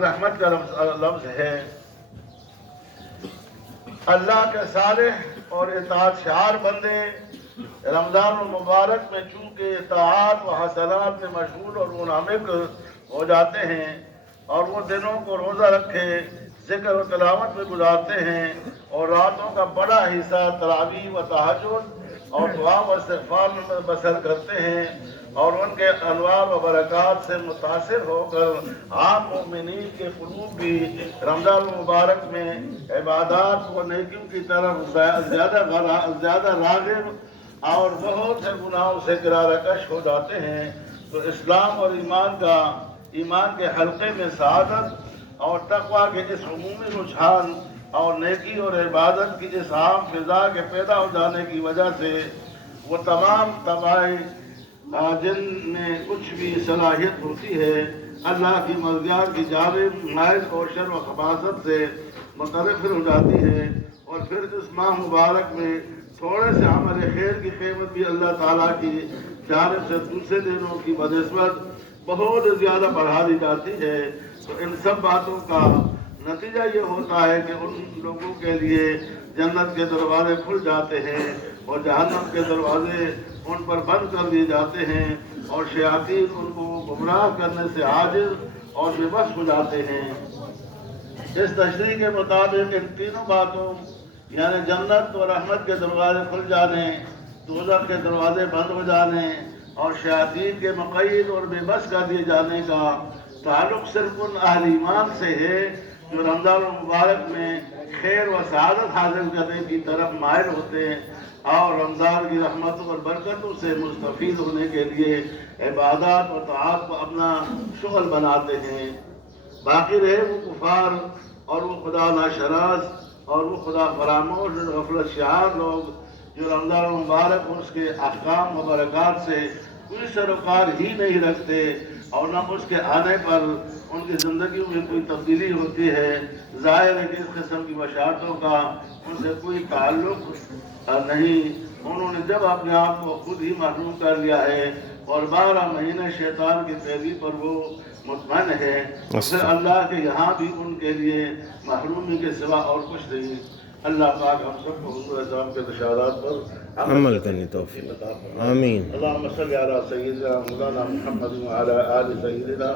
رحمت کا لفظ ہے۔ اللہ کے صالح اور اطاعت شعار بندے رمضان المبارک میں چونکہ اطاعت و حسنات میں مشغول اور منہمک ہو جاتے ہیں اور وہ دنوں کو روزہ رکھے ذکر و تلاوت میں گزارتے ہیں اور راتوں کا بڑا حصہ تراویح و تہجد اور دعا و استغفار میں بسر کرتے ہیں اور ان کے انوار و برکات سے متاثر ہو کر عام مومنین کے قلوب بھی رمضان المبارک میں عبادات و نیکیوں کی طرف زیادہ راغب اور بہت سے گناہوں سے کنارہ کش ہو جاتے ہیں۔ تو اسلام اور ایمان کے حلقے میں سعادت اور تقویٰ کے اس عمومی رجحان اور نیکی اور عبادت کی اس عام فضا کے پیدا ہو جانے کی وجہ سے وہ تمام طبائع جن میں کچھ بھی صلاحیت ہوتی ہے اللہ کی مرضیات کی جانب مائل اور شر و خباثت سے متنفر ہو جاتی ہے، اور پھر اس ماہ مبارک میں تھوڑے سے عمل خیر کی قیمت بھی اللہ تعالیٰ کی جانب سے دوسرے دنوں کی بنسبت بہت زیادہ بڑھا دی جاتی ہے۔ تو ان سب باتوں کا نتیجہ یہ ہوتا ہے کہ ان لوگوں کے لیے جنت کے دروازے کھل جاتے ہیں اور جہنم کے دروازے ان پر بند کر دیے جاتے ہیں اور شیاطین ان کو گمراہ کرنے سے عاجز اور بے بس ہو جاتے ہیں۔ اس تشریح کے مطابق ان تینوں باتوں یعنی جنت و رحمت کے دروازے کھل جانے، دوزخ کے دروازے بند ہو جانے اور شیاطین کے مقید اور بے بس کر دیے جانے کا تعلق صرف ان اہل ایمان سے ہے جو رمضان المبارک میں خیر و سعادت حاصل کرنے کی طرف مائل ہوتے ہیں اور رمضان کی رحمتوں اور برکتوں سے مستفید ہونے کے لیے عبادات و طاعات کو اپنا شغل بناتے ہیں۔ باقی رہے وہ کفار اور وہ خدا ناشناس اور وہ خدا فراموش اور غفلت شعار لوگ جو رمضان المبارک اور اس کے احکام و برکات سے کوئی سروکار ہی نہیں رکھتے اور نہ اس کے آنے پر ان کی زندگیوں میں کوئی تبدیلی ہوتی ہے، ظاہر ہے کہ اس قسم کی بشارتوں کا ان سے کوئی تعلق نہیں۔ انہوں نے جب اپنے آپ کو خود ہی محروم کر لیا ہے اور 12 مہینے شیطان کی پیروی پر وہ مطمئن ہے، پھر اللہ کے یہاں بھی ان کے لیے محرومی کے سوا اور کچھ نہیں۔ اللہ پاک ہم سب کو حضور اعظم کے بشارات پر عمل کرنے توفیق عطا فرمائے، آمین۔ اللهم صل على سيدنا مولانا محمد وعلى آل سيدنا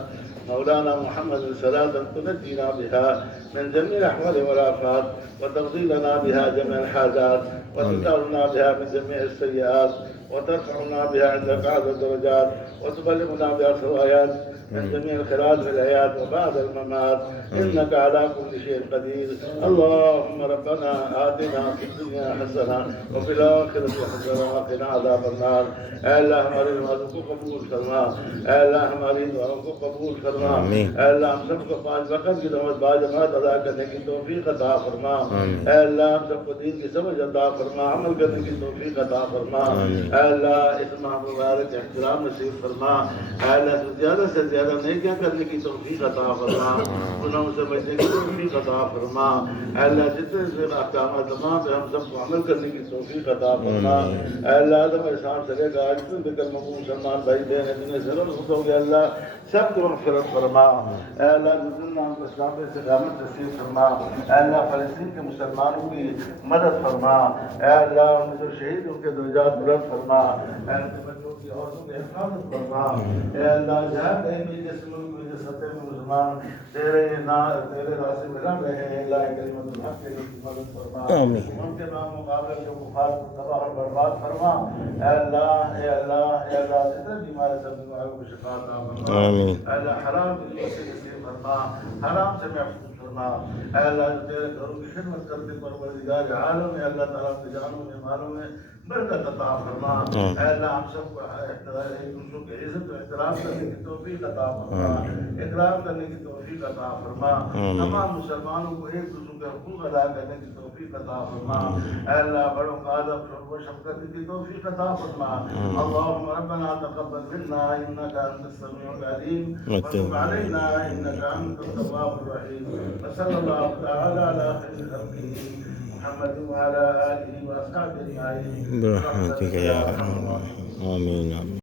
مولانا محمد صلاة تنجينا بها من جميع الأحوال والآفات وتقضي لنا بها جميع الحاجات وتطهرنا بها من جميع السيئات وترفعنا بها عندك أعلى الدرجات وتبلغنا بها الغايات من جميع الخيرات في الحياة وبعد الممات إنك على كل شيء قدير۔ اللهم ربنا آتنا في الدنيا حسنة وفي الآخرة حسنة وقنا عذاب النار۔ اے اللہ ہماری نمازوں کو قبول فرما، اے اللہ ہماری دعاؤں کو قبول فرما، اے اللہ ہم سب کو 5 وقت کی نماز باجماعت ادا کرنے کی توفیق عطا فرما، اے اللہ ہم سب کو دین کی سمجھ عطا فرما، عمل کرنے کی توفیق عطا فرما، اے اللہ اس ماہ مبارک احترام نصیب فرما، اے اللہ زیادہ سے زیادہ نیکیاں کرنے کی توفیق عطا فرما، گناہوں سے بچنے کی توفیق عطا فرما، اے اللہ جتنے سے احکامات تمام پہ ہم سب کو عمل کرنے کی توفیق عطا فرما، اے اللہ آدم احسان سے لے کر آج تک بکر مقبول مسلمان بھائی بہن اتنے ضرور خود ہو گیا، اللہ سب کو مغفرت فرما، اے اللہ جتنا ہم کو اسلام سے استقامت نصیب فرما، اے اللہ فلسطین کے مسلمانوں کی مدد فرما، اے اللہ ان جو شہید ان کے درجات بلند فرما، اے اللہ بچوں کی عورتوں کی حفاظت فرما، اے اللہ جہاں کہیں بھی جس ملک میں جس خطے میں مسلمان تیرے راستے میں رہ رہے ہیں، اللہ کلمت الحق کی مدد فرما، ان کے مقابلے جو کفار کو تباہ اور برباد فرما، اے اللہ اے اللہ اے اللہ جتنے بیمار سب بیماروں کو شفا عطا فرما، اے اللہ حرام کی سے نصیب فرما، حرام سے محفوظ فرما، اے اللہ تیرے گھروں کی خدمت کرتے پروردگار عالم میں اللہ تعالیٰ کے جانوں میں مالوں میں برکت عطا فرما، اے اللہ ہم سب کو ایک دوسروں کی عزت و احترام کرنے کی توفیق عطا فرما، اکرام کرنے کی توفیق عطا فرما، تمام مسلمانوں کو ایک دوسرے کے حقوق ادا کرنے کی توفیق عطا فرما، اے اللہ بڑوں کا ادب شرف و شرف کرنے کی توفیق عطا فرما۔ اللهم ربنا تقبل منا انك انت السميع العليم وتب علينا انك انت التواب الرحيم، وصلى الله تعالى على خير خلقه محمد وعلى اله واصحابه اجمعين برحمتك يا ارحم الراحمين، آمين آمين۔